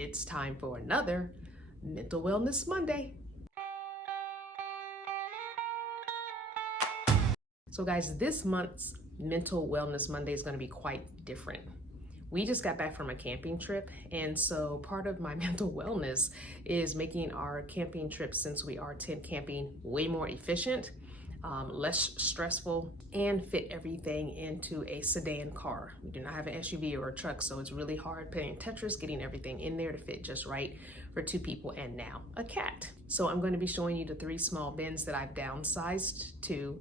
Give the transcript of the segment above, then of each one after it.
It's time for another Mental Wellness Monday. So guys, this month's Mental Wellness Monday is going to be quite different. We just got back from a camping trip, and so part of my mental wellness is making our camping trip, since we are tent camping, way more efficient, less stressful, and fit everything into a sedan car. We do not have an SUV or a truck, so it's really hard playing Tetris, getting everything in there to fit just right for 2 people and now a cat. So I'm going to be showing you the 3 small bins that I've downsized to.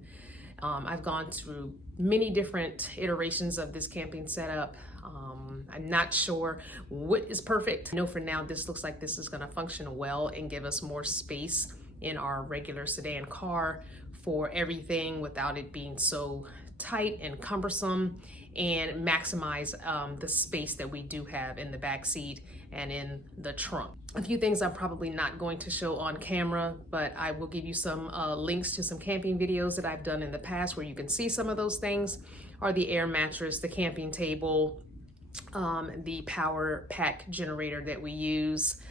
I've gone through many different iterations of this camping setup. I'm not sure what is perfect. I know for now this looks like this is going to function well and give us more space in our regular sedan car for everything without it being so tight and cumbersome, and maximize the space that we do have in the back seat and in the trunk. A few things I'm probably not going to show on camera, but I will give you some links to some camping videos that I've done in the past where you can see some of those things, are the air mattress, the camping table, the power pack generator that we use,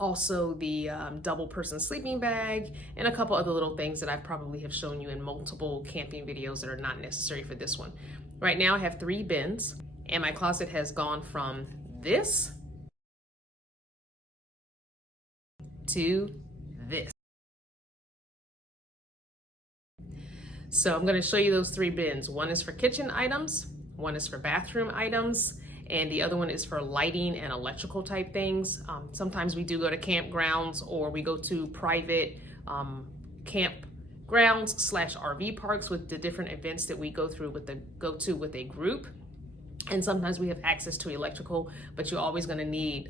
also the double person sleeping bag, and a couple other little things that I probably have shown you in multiple camping videos that are not necessary for this one. Right now I have 3 bins, and my closet has gone from this to this. So I'm going to show you those 3 bins. One is for kitchen items, one is for bathroom items, and the other one is for lighting and electrical type things. Sometimes we do go to campgrounds, or we go to private campgrounds / RV parks with the different events that we go to with a group. And sometimes we have access to electrical, but you're always going to need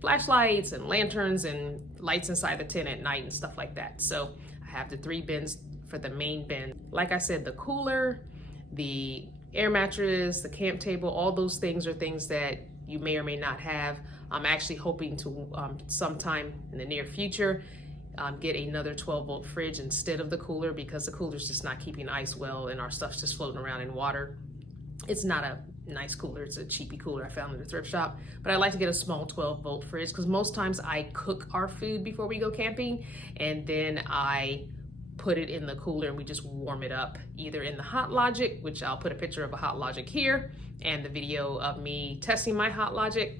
flashlights and lanterns and lights inside the tent at night and stuff like that. So I have the 3 bins for the main bin. Like I said, the cooler, the air mattress, the camp table, all those things are things that you may or may not have. I'm actually hoping to sometime in the near future get another 12-volt fridge instead of the cooler, because the cooler's just not keeping ice well and our stuff's just floating around in water. It's not a nice cooler, it's a cheapy cooler I found in a thrift shop, but I like to get a small 12-volt fridge because most times I cook our food before we go camping, and then I put it in the cooler and we just warm it up either in the Hot Logic, which I'll put a picture of a Hot Logic here and the video of me testing my Hot Logic.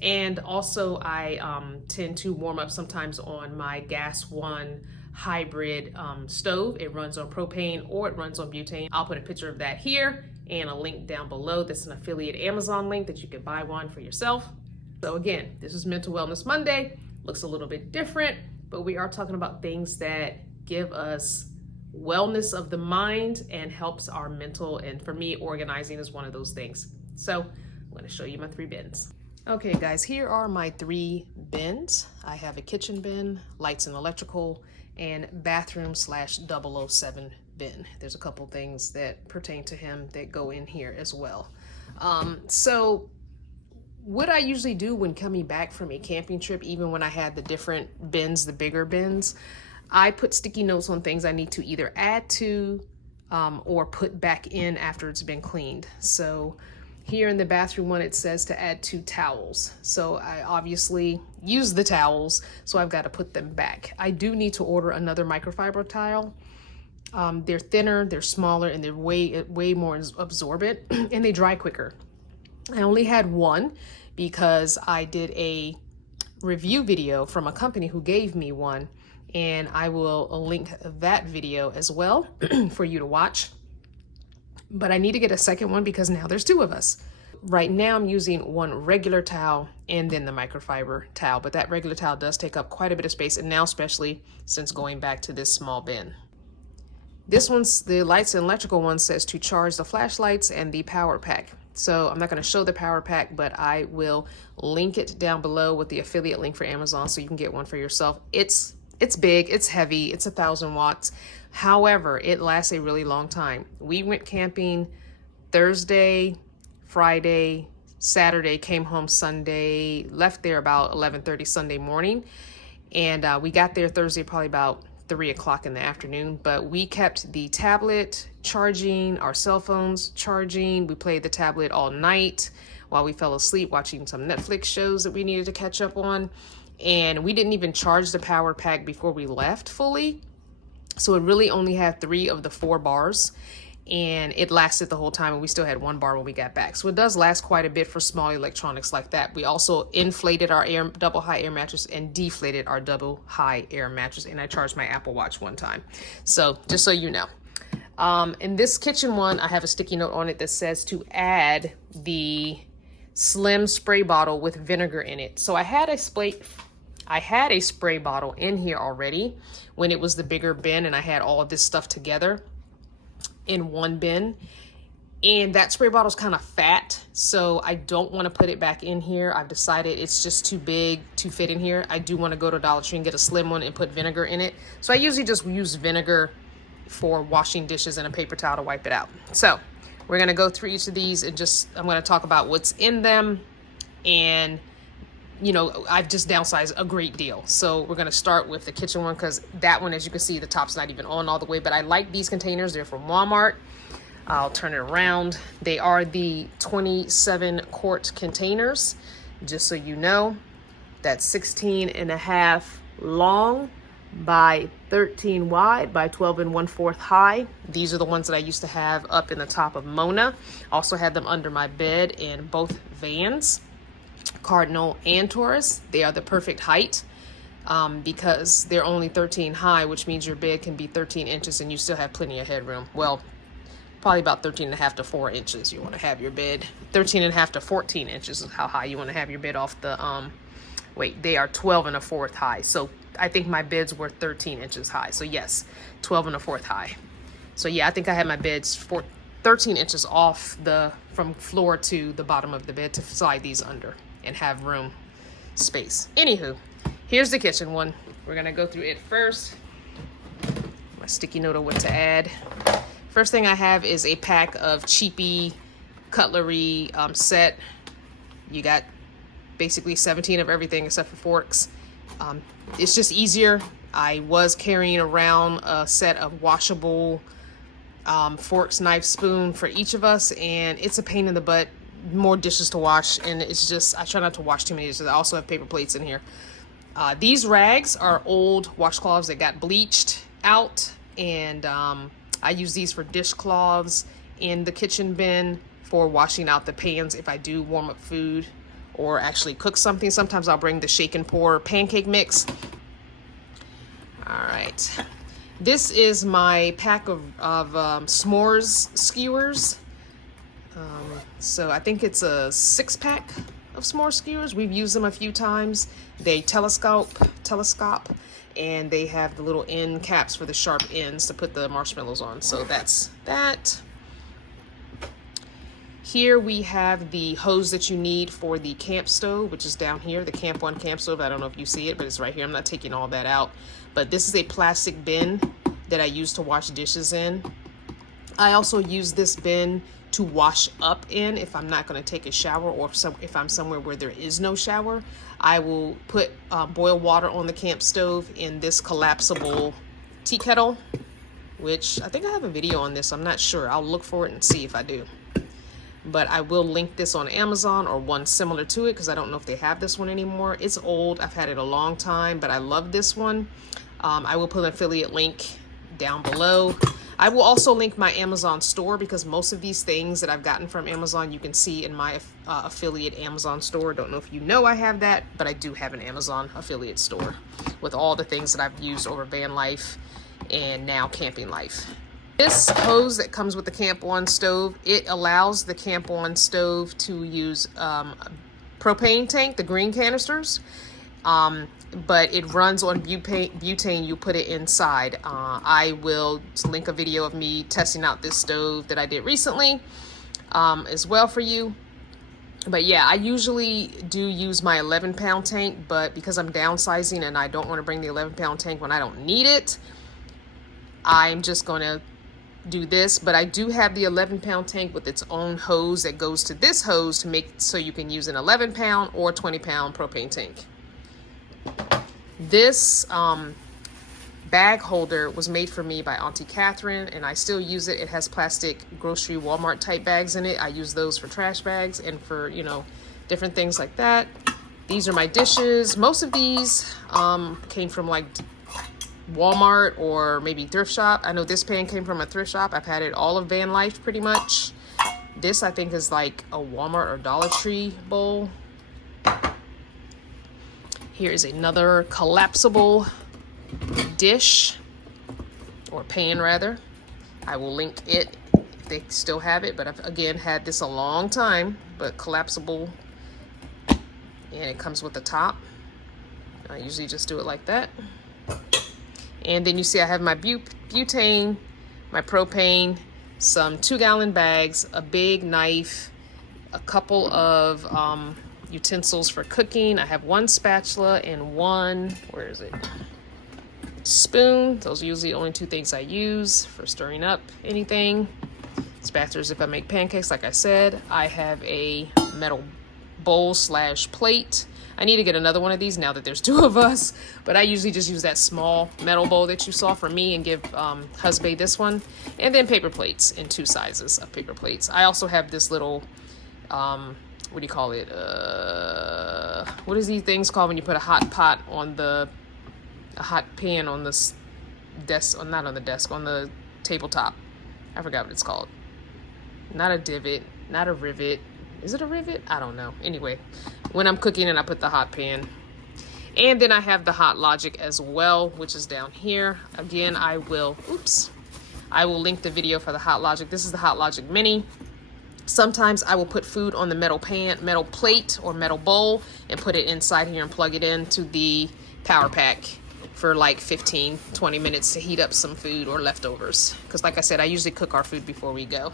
And also I tend to warm up sometimes on my Gas One hybrid stove. It runs on propane or it runs on butane. I'll put a picture of that here and a link down below. That's an affiliate Amazon link that you can buy one for yourself. So again, this is Mental Wellness Monday. Looks a little bit different, but we are talking about things that give us wellness of the mind and helps our mental, and for me, organizing is one of those things. So I'm going to show you my 3 bins. Okay guys, here are my 3 bins. I have a kitchen bin, lights and electrical, and bathroom / 007 bin. There's a couple things that pertain to him that go in here as well. So what I usually do when coming back from a camping trip, even when I had the different bins, the bigger bins, I put sticky notes on things I need to either add to or put back in after it's been cleaned. So here in the bathroom one, it says to add 2 towels. So I obviously use the towels, so I've got to put them back. I do need to order another microfiber towel. They're thinner, they're smaller, and they're way more absorbent, and they dry quicker. I only had one because I did a review video from a company who gave me one, and I will link that video as well for you to watch. But I need to get a second one because now there's 2 of us. Right now I'm using one regular towel and then the microfiber towel, but that regular towel does take up quite a bit of space, and now especially since going back to this small bin. This one's, the lights and electrical one, says to charge the flashlights and the power pack. So I'm not going to show the power pack, but I will link it down below with the affiliate link for Amazon so you can get one for yourself. It's big, it's heavy, it's 1,000 watts. However, it lasts a really long time. We went camping Thursday, Friday, Saturday, came home Sunday, left there about 11:30 Sunday morning. And we got there Thursday probably about 3 o'clock in the afternoon, but we kept the tablet charging, our cell phones charging. We played the tablet all night while we fell asleep watching some Netflix shows that we needed to catch up on. And we didn't even charge the power pack before we left fully. So it really only had 3 of the 4 bars, and it lasted the whole time, and we still had 1 bar when we got back. So it does last quite a bit for small electronics like that. We also inflated our double high air mattress and deflated our double high air mattress, and I charged my Apple Watch one time. So just so you know. In this kitchen one, I have a sticky note on it that says to add the slim spray bottle with vinegar in it. So I had a spray bottle in here already when it was the bigger bin, and I had all of this stuff together in one bin, and that spray bottle is kind of fat, so I don't want to put it back in here. I've decided it's just too big to fit in here. I do want to go to Dollar Tree and get a slim one and put vinegar in it. So I usually just use vinegar for washing dishes and a paper towel to wipe it out. So we're going to go through each of these, and I'm going to talk about what's in them. And you know, I've just downsized a great deal. So we're going to start with the kitchen one, because that one, as you can see, the top's not even on all the way, but I like these containers. They're from Walmart. I'll turn it around. They are the 27 quart containers, just so you know. That's 16.5 long by 13 wide by 12 1/4 high. These are the ones that I used to have up in the top of Mona. Also had them under my bed in both vans, Cardinal and Taurus. They are the perfect height because they're only 13 high, which means your bed can be 13 inches and you still have plenty of headroom. Well, probably about 13.5 to 4 inches you want to have your bed. 13.5 to 14 inches is how high you want to have your bed off the they are 12 1/4 high. So I think my beds were 13 inches high. So yes, 12 1/4 high. So yeah, I think I had my beds 13 inches off from floor to the bottom of the bed to slide these under and have room space. Anywho, here's the kitchen one. We're gonna go through it first. My sticky note of what to add. First thing I have is a pack of cheapy cutlery set. You got basically 17 of everything except for forks. It's just easier. I was carrying around a set of washable forks, knife, spoon for each of us, and it's a pain in the butt. More dishes to wash, and it's just, I try not to wash too many dishes. I also have paper plates in here. These rags are old washcloths that got bleached out, and I use these for dishcloths in the kitchen bin for washing out the pans if I do warm up food or actually cook something. Sometimes I'll bring the shake and pour pancake mix. All right, this is my pack of s'mores skewers. So I think it's a 6-pack of s'more skewers. We've used them a few times. They telescope, and they have the little end caps for the sharp ends to put the marshmallows on. So that's that. Here we have the hose that you need for the camp stove, which is down here, the Camp 1 camp stove. I don't know if you see it, but it's right here. I'm not taking all that out. But this is a plastic bin that I use to wash dishes in. I also use this bin to wash up in if I'm not going to take a shower, or if I'm somewhere where there is no shower. I will put boil water on the camp stove in this collapsible tea kettle, which I think I have a video on this. I'm not sure. I'll look for it and see if I do. But I will link this on Amazon or one similar to it, because I don't know if they have this one anymore. It's old. I've had it a long time, but I love this one. I will put an affiliate link down below. I will also link my Amazon store, because most of these things that I've gotten from Amazon you can see in my affiliate Amazon store. Don't know if you know I have that, but I do have an Amazon affiliate store with all the things that I've used over van life and now camping life. This hose that comes with the Camp 1 stove, it allows the Camp 1 stove to use a propane tank, the green canisters. But it runs on butane. You put it inside. I will link a video of me testing out this stove that I did recently as well for you. But yeah, I usually do use my 11-pound tank, but because I'm downsizing and I don't want to bring the 11-pound tank when I don't need it, I'm just going to do this. But I do have the 11-pound tank with its own hose that goes to this hose to make so you can use an 11-pound or 20-pound propane tank. This bag holder was made for me by Auntie Catherine, and I still use it. It has plastic grocery Walmart type bags in it. I use those for trash bags and for, you know, different things like that. These are my dishes. Most of these came from like Walmart or maybe thrift shop. I know this pan came from a thrift shop. I've had it all of VanLife pretty much. This I think is like a Walmart or Dollar Tree bowl. Here is another collapsible dish, or pan rather. I will link it if they still have it, but I've again had this a long time, but collapsible, and it comes with a top. I usually just do it like that. And then you see I have my butane, my propane, some 2-gallon bags, a big knife, a couple of utensils for cooking. I have one spatula and one, where is it? Spoon. Those are usually the only 2 things I use for stirring up anything. Spatulas if I make pancakes, like I said. I have a metal bowl / plate. I need to get another one of these now that there's 2 of us, but I usually just use that small metal bowl that you saw from me and give husband this one. And then paper plates in 2 sizes of paper plates. I also have this little, what do you call it? What is these things called when you put a hot pot on a hot pan on the desk, or not on the desk, on the tabletop. I forgot what it's called. Not a divot, not a rivet. Is it a rivet? I don't know. Anyway, when I'm cooking and I put the hot pan. And then I have the Hot Logic as well, which is down here. Again, I will link the video for the Hot Logic. This is the Hot Logic Mini. Sometimes I will put food on the metal plate or metal bowl and put it inside here and plug it into the power pack for like 15-20 minutes to heat up some food or leftovers, because like I said, I usually cook our food before we go.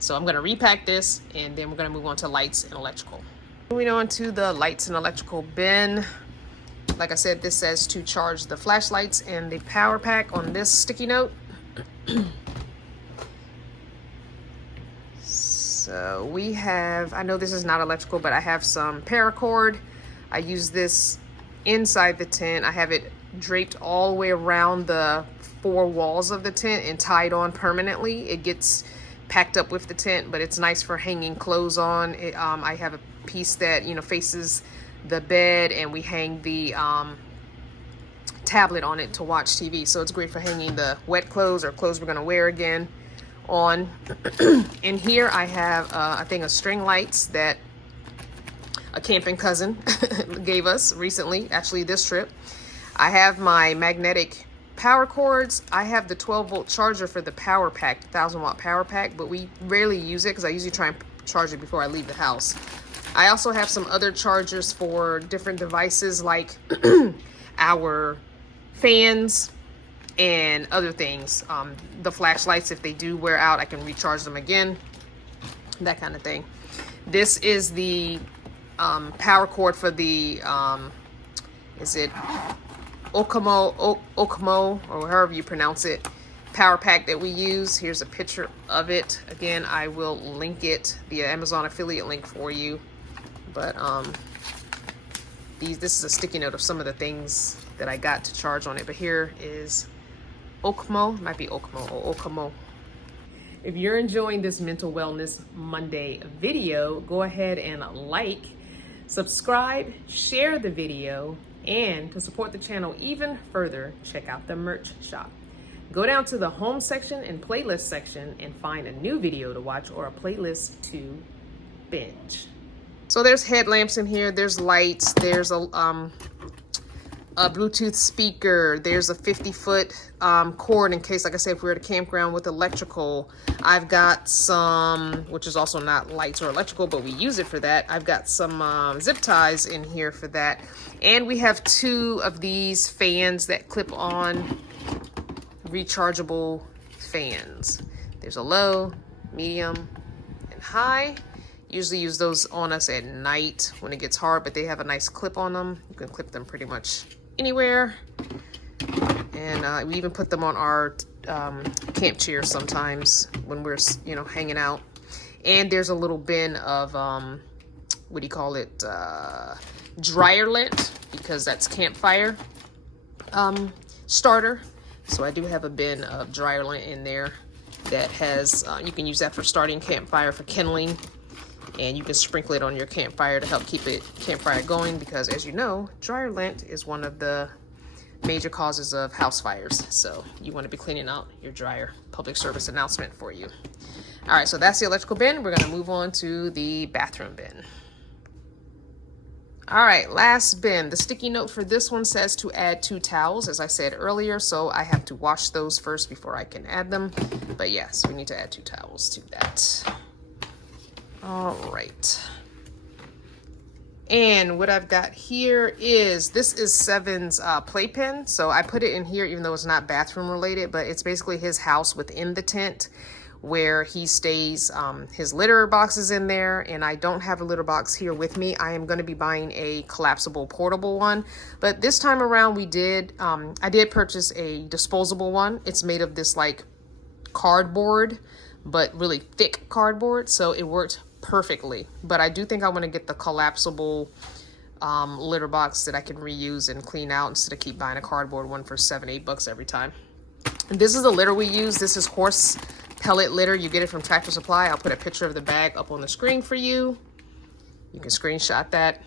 So I'm going to repack this, and then we're going to move on to lights and electrical. Moving on to the lights and electrical bin. Like I said, this says to charge the flashlights and the power pack on this sticky note. So we have, I know this is not electrical, but I have some paracord. I use this inside the tent. I have it draped all the way around the 4 walls of the tent and tied on permanently. It gets packed up with the tent, but it's nice for hanging clothes on. I have a piece that, you know, faces the bed, and we hang the tablet on it to watch TV. So it's great for hanging the wet clothes or clothes we're gonna wear again on. And here I have I think a string lights that a camping cousin gave us recently, actually this trip. I have my magnetic power cords. I have the 12-volt charger for the power pack, 1000-watt power pack, but we rarely use it because I usually try and charge it before I leave the house. I also have some other chargers for different devices, like our fans and other things. The flashlights, if they do wear out, I can recharge them again, that kind of thing. This is the power cord for the, is it Okamo, or however you pronounce it, power pack that we use. Here's a picture of it. Again, I will link it, the Amazon affiliate link for you. But this is a sticky note of some of the things that I got to charge on it. But here is Okamo, might be Okamo or Okamo. If you're enjoying this Mental Wellness Monday video, go ahead and like, subscribe, share the video, and to support the channel even further, check out the merch shop. Go down to the home section and playlist section and find a new video to watch or a playlist to binge. So there's headlamps in here, there's lights, there's a Bluetooth speaker, there's a 50-foot cord in case, like I said, if we're at a campground with electrical. I've got some, which is also not lights or electrical, but we use it for that. I've got some zip ties in here for that. And we have 2 of these fans that clip on, rechargeable fans. There's a low, medium, and high. Usually use those on us at night when it gets hard, but they have a nice clip on them. You can clip them pretty much anywhere. And we even put them on our camp chairs sometimes when we're, you know, hanging out. And there's a little bin of, what do you call it? Dryer lint, because that's campfire starter. So I do have a bin of dryer lint in there that has, you can use that for starting campfire, for kindling, and you can sprinkle it on your campfire to help keep it campfire going, because as you know, dryer lint is one of the major causes of house fires. So you want to be cleaning out your dryer. Public service announcement for you. All right, so that's the electrical bin. We're going to move on to the bathroom bin. All right, last bin. The sticky note for this one says to add 2 towels, as I said earlier, so I have to wash those first before I can add them. But yes, we need to add 2 towels to that. All right. And what I've got here is, this is Seven's playpen. So I put it in here even though it's not bathroom related, but it's basically his house within the tent where he stays. His litter box is in there, and I don't have a litter box here with me. I am going to be buying a collapsible portable one, but this time around I did purchase a disposable one. It's made of this like cardboard, but really thick cardboard, so it worked perfectly. But I do think I want to get the collapsible litter box that I can reuse and clean out instead of keep buying a cardboard one for $7-8 every time. And this is the litter we use. This is horse pellet litter. You get it from Tractor Supply. I'll put a picture of the bag up on the screen for you. You can screenshot that.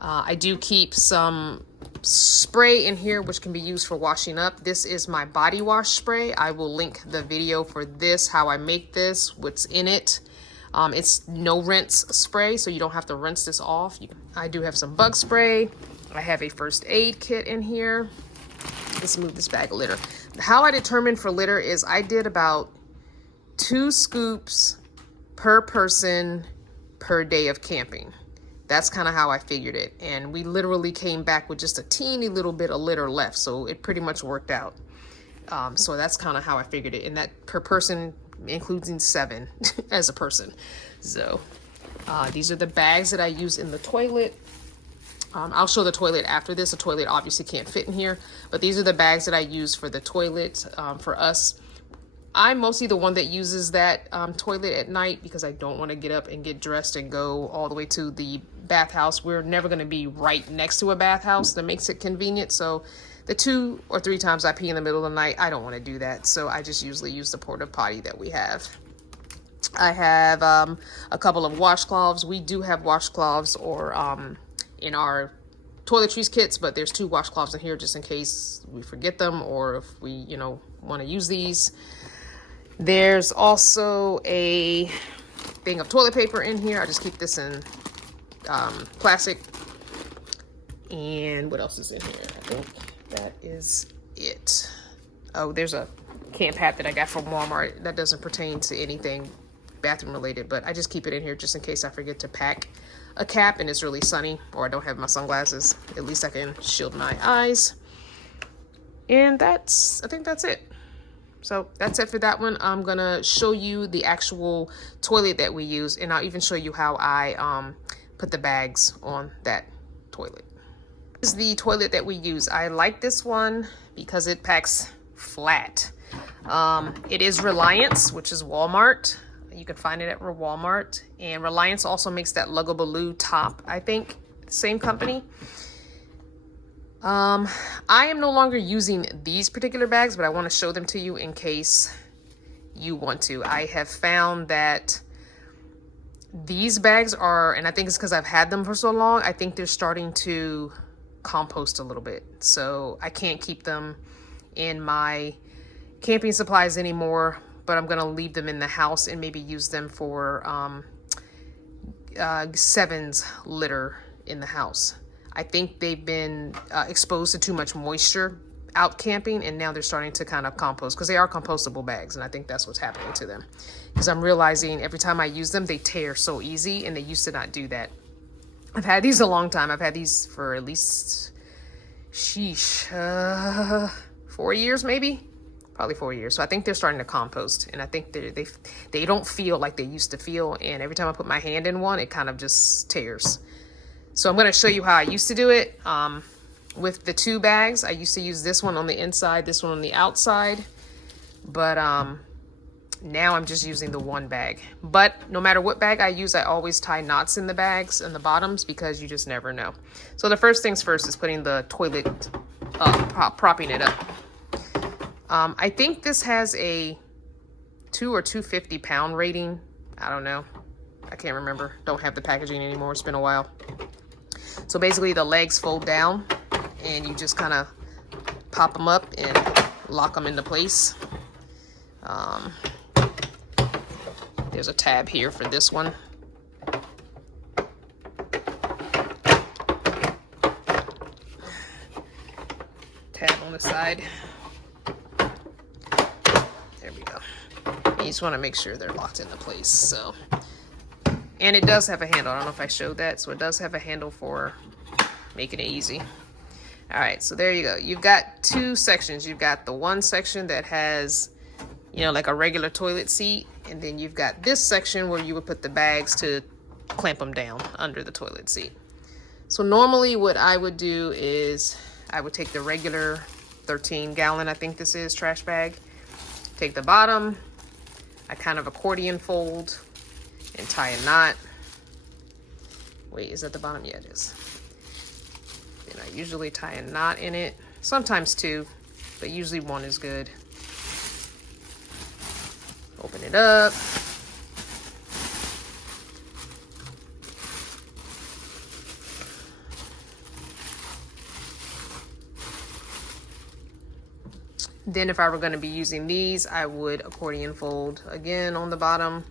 I do keep some spray in here which can be used for washing up. This is my body wash spray. I will link the video for this, how I make this, what's in it. It's no rinse spray, so you don't have to rinse this off. I do have some bug spray. I have a first aid kit in here. Let's move this bag of litter. How I determined for litter is I did about 2 scoops per person per day of camping. That's kind of how I figured it. And we literally came back with just a teeny little bit of litter left. So it pretty much worked out. So that's kind of how I figured it. And that per person, including 7 as a person. So these are the bags that I use in the toilet. I'll show the toilet after this. The toilet obviously can't fit in here, but these are the bags that I use for the toilet. For us, I'm mostly the one that uses that toilet at night because I don't want to get up and get dressed and go all the way to the bathhouse. We're never going to be right next to a bathhouse. That makes it convenient. So the 2 or 3 times I pee in the middle of the night, I don't want to do that. So I just usually use the porta potty that we have. I have a couple of washcloths. We do have washcloths or in our toiletries kits, but there's 2 washcloths in here just in case we forget them or if we, want to use these. There's also a thing of toilet paper in here. I just keep this in plastic. And what else is in here? I think that is it. Oh, there's a camp hat that I got from Walmart. That doesn't pertain to anything bathroom related, but I just keep it in here just in case I forget to pack a cap and it's really sunny or I don't have my sunglasses. At least I can shield my eyes. And I think that's it. So that's it for that one. I'm gonna show you the actual toilet that we use, and I'll even show you how I put the bags on that toilet. This is the toilet that we use. I like this one because it packs flat. It is Reliance, which is Walmart. You can find it at Walmart. And Reliance also makes that Lugabaloo top, I think. Same company. I am no longer using these particular bags, but I want to show them to you in case you want to. I have found that these bags are, and I think it's because I've had them for so long, I think they're starting to compost a little bit. So I can't keep them in my camping supplies anymore, but I'm going to leave them in the house and maybe use them for Seven's litter in the house. I think they've been exposed to too much moisture out camping, and now they're starting to kind of compost because they are compostable bags, and I think that's what's happening to them. Because I'm realizing every time I use them, they tear so easy, and they used to not do that. I've had these a long time. I've had these for at least, 4 years maybe? Probably 4 years. So I think they're starting to compost, and I think they don't feel like they used to feel, and every time I put my hand in one, it kind of just tears. So I'm going to show you how I used to do it with the 2 bags. I used to use this one on the inside, this one on the outside. But now I'm just using the 1 bag. But no matter what bag I use, I always tie knots in the bags and the bottoms because you just never know. So the first things first is putting the toilet up, propping it up. I think this has a 2 or 250 pound rating. I don't know. I can't remember. Don't have the packaging anymore. It's been a while. So basically the legs fold down and you just kind of pop them up and lock them into place. There's a tab here for this one. Tab on the side. There we go. You just want to make sure they're locked into place. So, and it does have a handle. I don't know if I showed that. So it does have a handle for making it easy. All right, so there you go. You've got two sections. You've got the one section that has, you know, like a regular toilet seat. And then you've got this section where you would put the bags to clamp them down under the toilet seat. So normally what I would do is I would take the regular 13-gallon, I think this is, trash bag. Take the bottom, I kind of accordion fold and tie a knot. Wait, is that the bottom? Yeah, it is. Then I usually tie a knot in it, sometimes two, but usually one is good. Open it up. Then if I were going to be using these, I would accordion fold again on the bottom,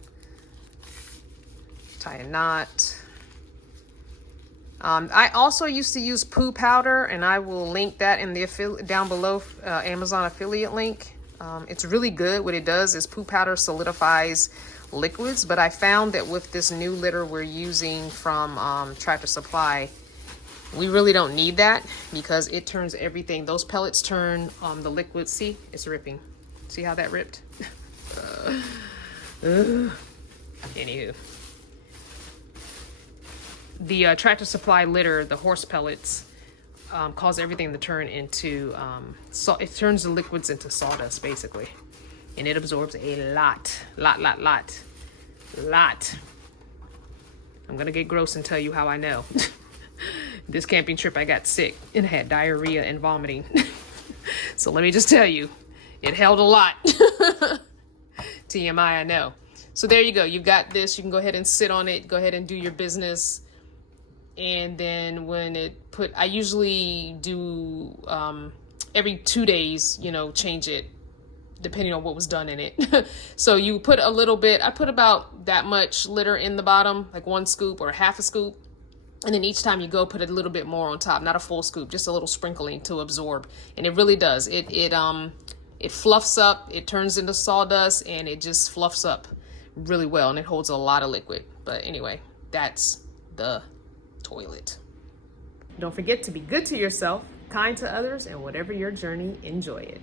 tie a knot. I also used to use poo powder, and I will link that in the down below, Amazon affiliate link. It's really good. What it does is poo powder solidifies liquids, but I found that with this new litter we're using from Tractor Supply, we really don't need that because it turns everything. Those pellets turn the liquid. See, it's ripping. See how that ripped? Anywho. The Tractor Supply litter, the horse pellets, cause everything to turn into, it turns the liquids into sawdust, basically. And it absorbs a lot. I'm gonna get gross and tell you how I know. This camping trip, I got sick and had diarrhea and vomiting. So let me just tell you, it held a lot. TMI, I know. So there you go. You've got this. You can go ahead and sit on it. Go ahead and do your business. And then when I usually do every 2 days, you know, change it depending on what was done in it. So you put a little bit, I put about that much litter in the bottom, like 1 scoop or half a scoop. And then each time you go, put a little bit more on top, not a full scoop, just a little sprinkling to absorb. And it really does. It fluffs up, it turns into sawdust, and it just fluffs up really well, and it holds a lot of liquid. But anyway, that's the toilet. Don't forget to be good to yourself, kind to others, and whatever your journey, enjoy it.